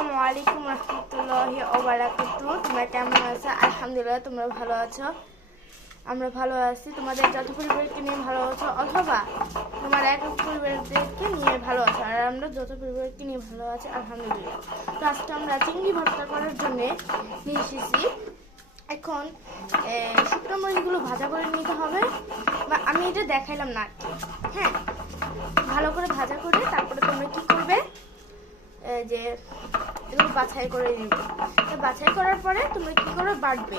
আসসালামু আলাইকুম রহমতুল্লাহি ওয়া বারাকাতুহু। তোমরা কেমন আছো? আলহামদুলিল্লাহ তোমরা ভালো আছো, আমরা ভালো আছি। তোমাদের যত পরিবারকে নিয়ে ভালো আছো অথবা তোমার এক পরিবারদেরকে নিয়ে ভালো আছো, আর আমরা যত পরিবারকে নিয়ে ভালো আছি আলহামদুলিল্লাহ। তো আজকে আমরা চিংড়ি ভর্তা করার জন্য নিয়ে এসেছি। এখন শুকনো মরিচগুলো ভাজা করে নিতে হবে, বা আমি এটা দেখাইলাম না, হ্যাঁ, ভালো করে ভাজা করে তারপরে তোমরা কি করবে, যে এগুলো বাছাই করে নেবে। বাছাই করার পরে তোমরা কি করে বাটবে,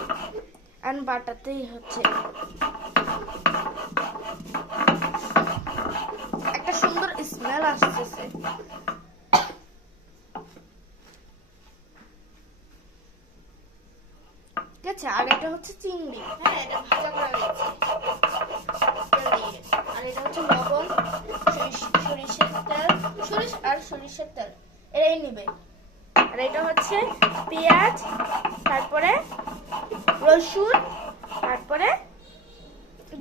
আর বাটাতেই হচ্ছে একটা সুন্দর স্মেল আসতেছে। ঠিক আছে, আর এটা হচ্ছে চিংড়ি, হ্যাঁ, এটা ভাজা করা হয়েছে, আর এটা হচ্ছে লবণ, সরিষার তেল, সরিষার তেল এটাই নিবে। আর এটা হচ্ছে পেঁয়াজ, তারপরে রসুন, তারপরে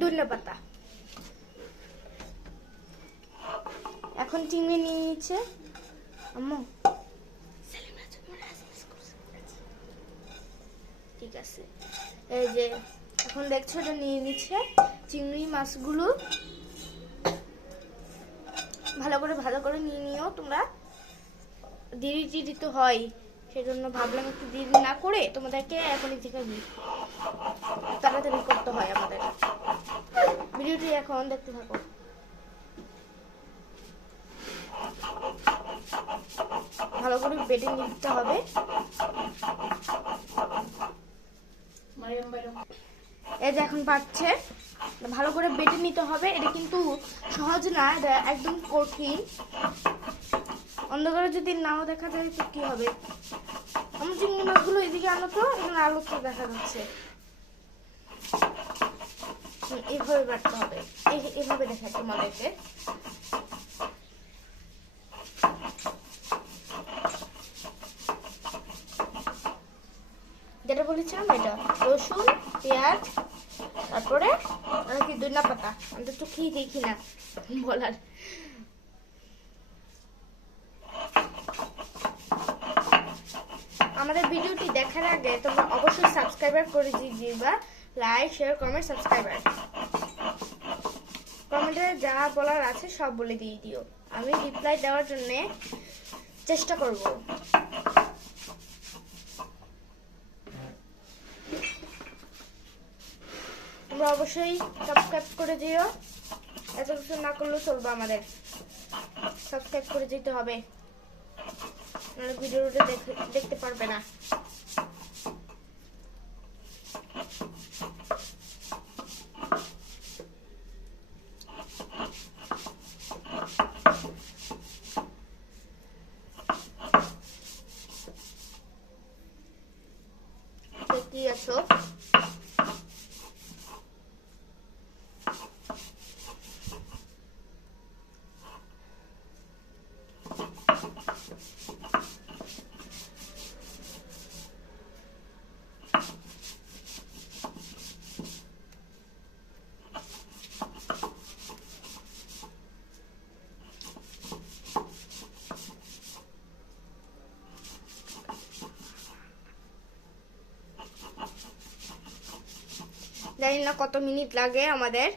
ধনিয়া পাতা। এখন চিংড়ি নিয়ে নিচ্ছে আম্মু। ঠিক আছে, এই যে এখন দেখছো এটা নিয়ে নিচ্ছে চিংড়ি মাছগুলো। ভালো করে ভালো করে নিয়ে নিও তোমরা। দেরি তো হয়, সেজন্য ভাবলাম একটু দেরি না করে তোমাদেরকে এখনই থেকে তাড়াতাড়ি করতে হয় আমাদের। ভিডিওটি এখন দেখতে থাকো। ভালো করে বেটে নিতে হবে। এই যে এখন বাটছে, ভালো করে বেটে নিতে হবে। এটা কিন্তু সহজ না, এটা একদম কঠিন। অন্ধকারে যদি নাও দেখা যায় তো কি হবে। আমার চিংড়ি মাছগুলো এদিকে আনো তো, এখানে আলো তো দেখা যাচ্ছে। এইভাবে বাটতে হবে, এইভাবে দেখায় তোমাদেরকে। যেটা বলেছিলাম, এটা রসুন, পেঁয়াজ, তারপরে কি ধনিয়া পাতা। আমি তো কি দেখি না বলার। আমাদের ভিডিওটি দেখার আগে তোমরা অবশ্যই সাবস্ক্রাইবার করে দিবা, লাইক শেয়ার কমেন্ট সাবস্ক্রাইবার। কমেন্টে যা বলার আছে সব বলে দিয়ে দিও, আমি রিপ্লাই দেওয়ার জন্য চেষ্টা করব। তোমরা অবশ্যই সাবস্ক্রাইব করে দিও, এত কিছু না করলেও চলবে, আমাদের সাবস্ক্রাইব করে দিতে হবে, নাহলে ভিডিওটা দেখতে পারবে না। দেখতেই আছো, জানি না কত মিনিট লাগে আমাদের।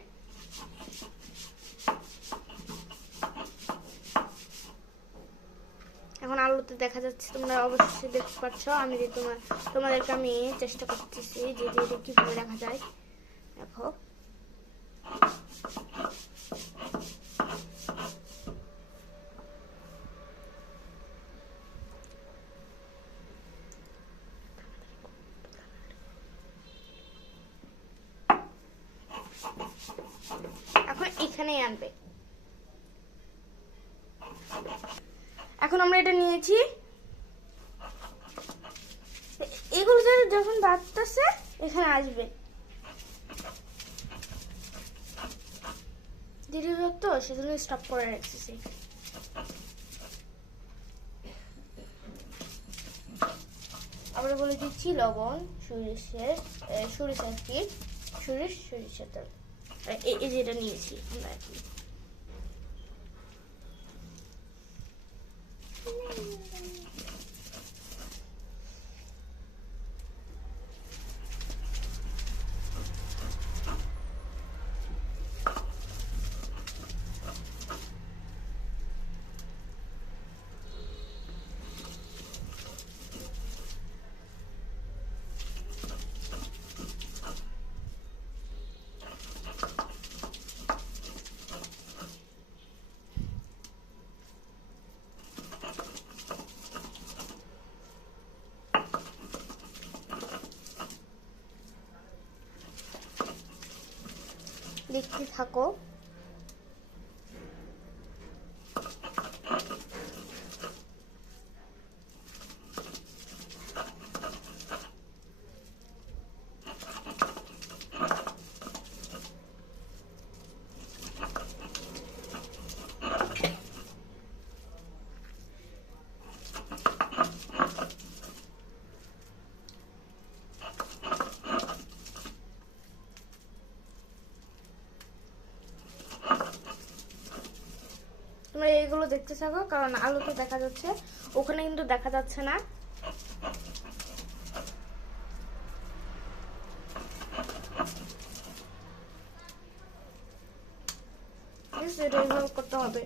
এখন আলোতে দেখা যাচ্ছে, তোমরা অবশ্যই দেখতে পাচ্ছ। আমি যে তোমাদেরকে আমি চেষ্টা করতেছি যে এটা কিভাবে দেখা যায়। দেখো, এখন এখানেই আনবে। এখন আমরা এটা নিয়েছি, এগুলো যখন বাড়তেছে এখানে আসবে। দেরি হতো সেজন্য স্টপ করে রাখছি। আবার বলে দিচ্ছি লবণ, সরিষার তেল, এই যেটা নিয়েছি আমরা এখন। দেখতে থাকো। তোমরা এইগুলো দেখতে থাকো, কারণ আলুতে দেখা যাচ্ছে, ওখানে কিন্তু দেখা যাচ্ছে না। এটা এইভাবে করতে হবে।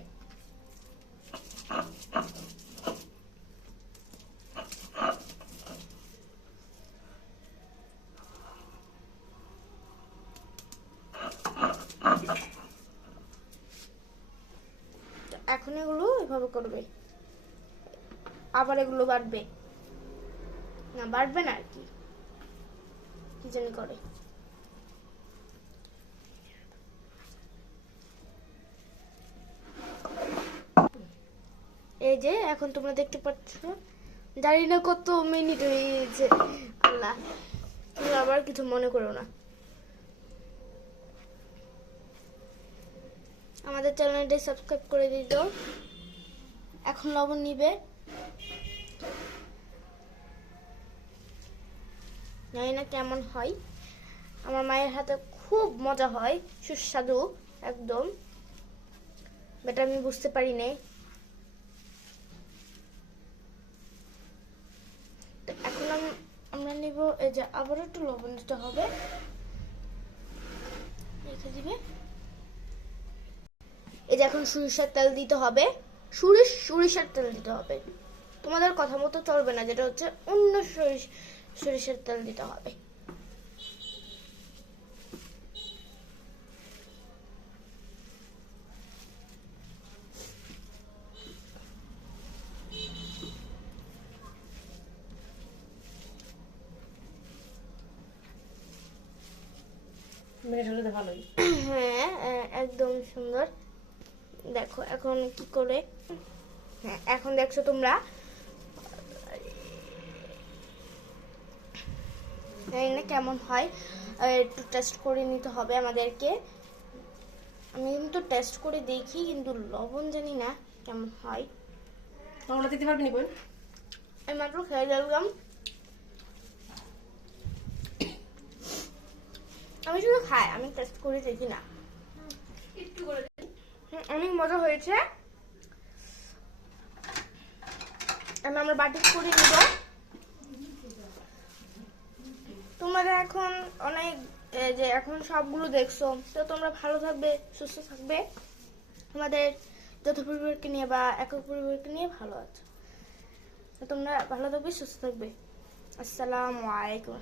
এখন এগুলো এভাবে করবে, আবার এগুলো বাড়বে না, বাড়বে না আর কি, কি জানি করে। এই যে এখন তোমরা দেখতে পাচ্ছ, জানি না কত মিনিট হয়ে গেছে। আল্লাহ, তুমি আবার কিছু মনে করো না। আমাদের চ্যানেলটি সাবস্ক্রাইব করে দিও। এখন লবণ নিবে, জানি না কেমন হয়। আমার মায়ের হাতে খুব মজা হয়, সুস্বাদু একদম, এটা আমি বুঝতে পারি নাই। এখন আমরা নিব, এই যে আবার একটু লবণ দিতে হবে, রেখে দিবে। এই যে এখন সরিষার তেল দিতে হবে, সরিষার তেল দিতে হবে, তোমাদের কথা মতো চলবে না, যেটা হচ্ছে অন্য সরিষার তেল দিতে হবে। হ্যাঁ, একদম সুন্দর। দেখো এখন কি করে, হ্যাঁ এখন দেখছো তোমরা, জানি না কেমন হয়, একটু টেস্ট করে নিতে হবে আমাদেরকে। আমি কিন্তু টেস্ট করে দেখি, কিন্তু লবণ জানি না কেমন হয়। তোমরা দিতে পারবি না বোন? আমি মাত্র খেয়ে দেখলাম, আমি শুধু খাই, আমি টেস্ট করে দেখি না। অনেক মজা হয়েছে। আমরা বাটি করে নিব। তোমরা এখন অনেক যে এখন সবগুলো দেখছো, তো তোমরা ভালো থাকবে, সুস্থ থাকবে, তোমাদের যৌথ পরিবারকে নিয়ে বা একক পরিবারকে নিয়ে ভালো আছো, তো তোমরা ভালো থাকবে, সুস্থ থাকবে। আসসালামু আলাইকুম।